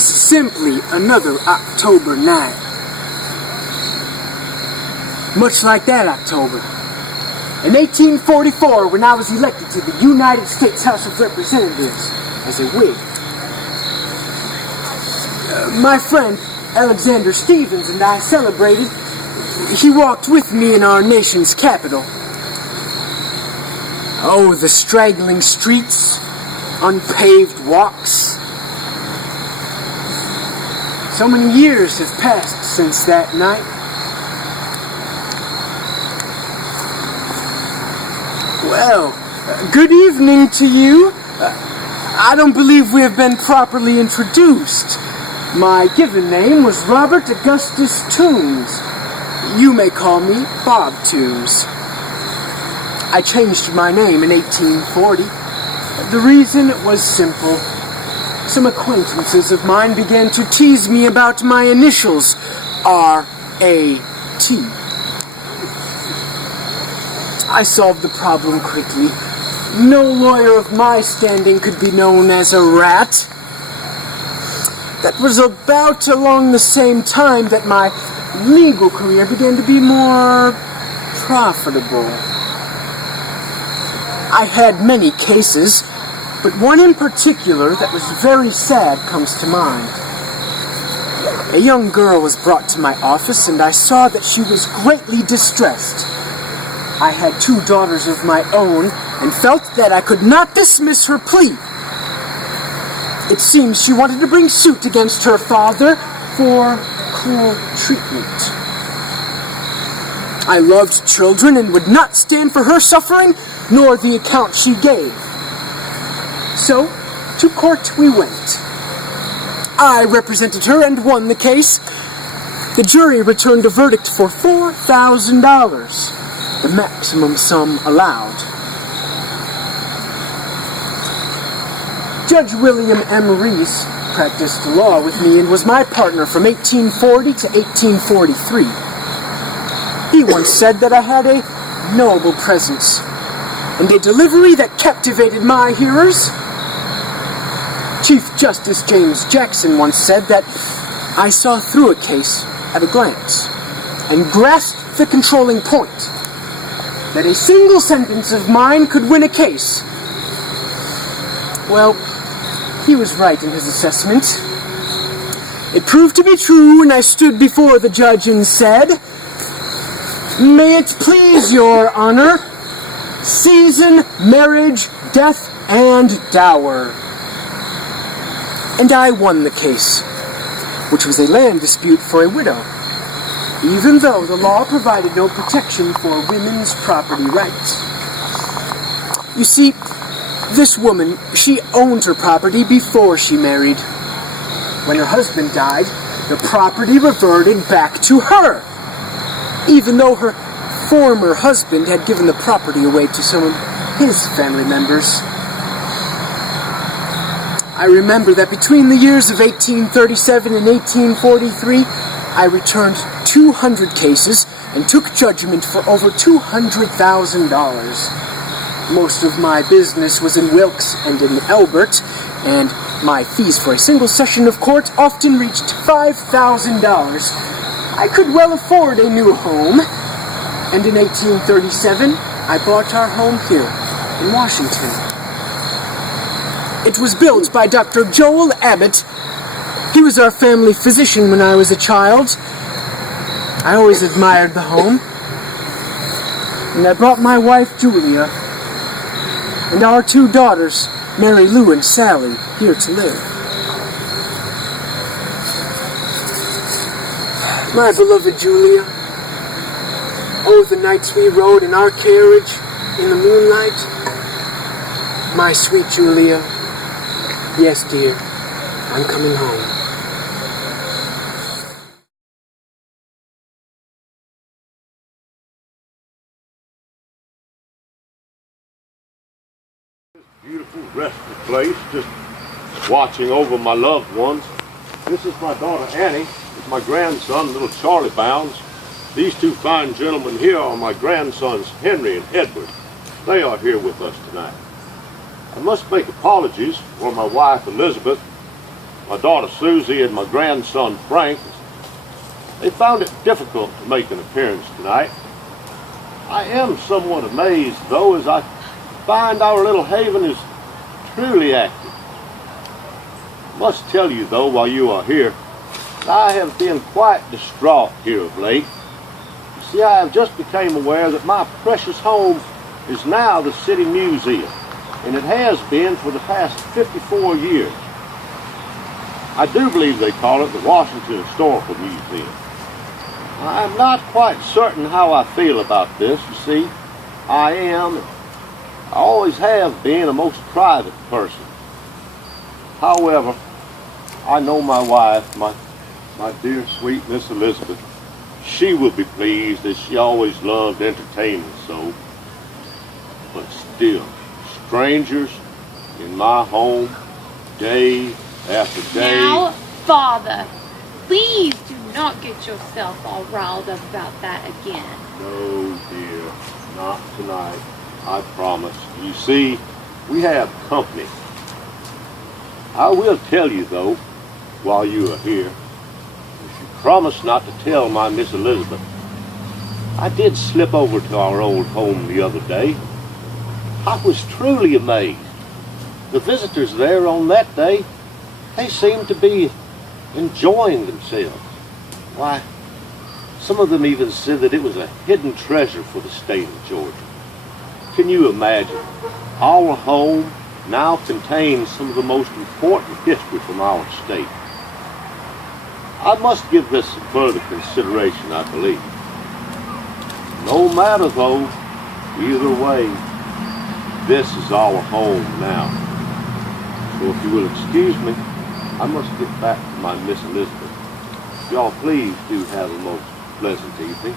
This is simply another October night. Much like that October. In 1844, when I was elected to the United States House of Representatives as a Whig, my friend Alexander Stevens and I celebrated. He walked with me in our nation's capital. Oh, the straggling streets, unpaved walks. So many years have passed since that night. Well, good evening to you. I don't believe we have been properly introduced. My given name was Robert Augustus Toombs. You may call me Bob Toombs. I changed my name in 1840. The reason was simple. Some acquaintances of mine began to tease me about my initials, R.A.T. I solved the problem quickly. No lawyer of my standing could be known as a rat. That was about along the same time that my legal career began to be more profitable. I had many cases, but one in particular that was very sad comes to mind. A young girl was brought to my office, and I saw that she was greatly distressed. I had 2 daughters of my own, and felt that I could not dismiss her plea. It seems she wanted to bring suit against her father for cruel treatment. I loved children and would not stand for her suffering, nor the account she gave. So, to court we went. I represented her and won the case. The jury returned a verdict for $4,000, the maximum sum allowed. Judge William M. Reese practiced law with me and was my partner from 1840 to 1843. He once said that I had a noble presence and a delivery that captivated my hearers. Chief Justice James Jackson once said that I saw through a case at a glance and grasped the controlling point, that a single sentence of mine could win a case. Well, he was right in his assessment. It proved to be true when I stood before the judge and said, "May it please your honor, season, marriage, death, and dower." And I won the case, which was a land dispute for a widow, even though the law provided no protection for women's property rights. You see, this woman, she owned her property before she married. When her husband died, the property reverted back to her, even though her former husband had given the property away to some of his family members. I remember that between the years of 1837 and 1843, I returned 200 cases and took judgment for over $200,000. Most of my business was in Wilkes and in Albert, and my fees for a single session of court often reached $5,000. I could well afford a new home, and in 1837, I bought our home here in Washington. It was built by Dr. Joel Abbot. He was our family physician when I was a child. I always admired the home, and I brought my wife Julia and our 2 daughters, Mary Lou and Sally, here to live. My beloved Julia, oh, the nights we rode in our carriage in the moonlight. My sweet Julia, yes, dear, I'm coming home. Beautiful, restful place, just watching over my loved ones. This is my daughter Annie, with my grandson, little Charlie Bounds. These 2 fine gentlemen here are my grandsons Henry and Edward. They are here with us tonight. I must make apologies for my wife Elizabeth. my daughter Susie and my grandson Frank, they found it difficult to make an appearance tonight. I am somewhat amazed, though, as I find our little haven is truly active. I must tell you, though, while you are here, I have been quite distraught here of late. You see, I have just become aware that my precious home is now the city museum, and it has been for the past 54 years. I do believe they call it the Washington Historical Museum. I'm not quite certain how I feel about this. You see, I always have been a most private person. However, I know my wife, my dear sweet Miss Elizabeth, she will be pleased, as she always loved entertaining so. But still, strangers in my home, day after day. Now, Father, please do not get yourself all riled up about that again. No, dear, not tonight, I promise. You see, we have company. I will tell you, though, while you are here, if you promise not to tell my Miss Elizabeth, I did slip over to our old home the other day. I was truly amazed. The visitors there on that day, they seemed to be enjoying themselves. Why, some of them even said that it was a hidden treasure for the state of Georgia. Can you imagine? Our home now contains some of the most important history from our state. I must give this some further consideration, I believe. No matter, though, either way, this is our home now. So if you will excuse me, I must get back to my Miss Elizabeth. Y'all please do have a most pleasant evening.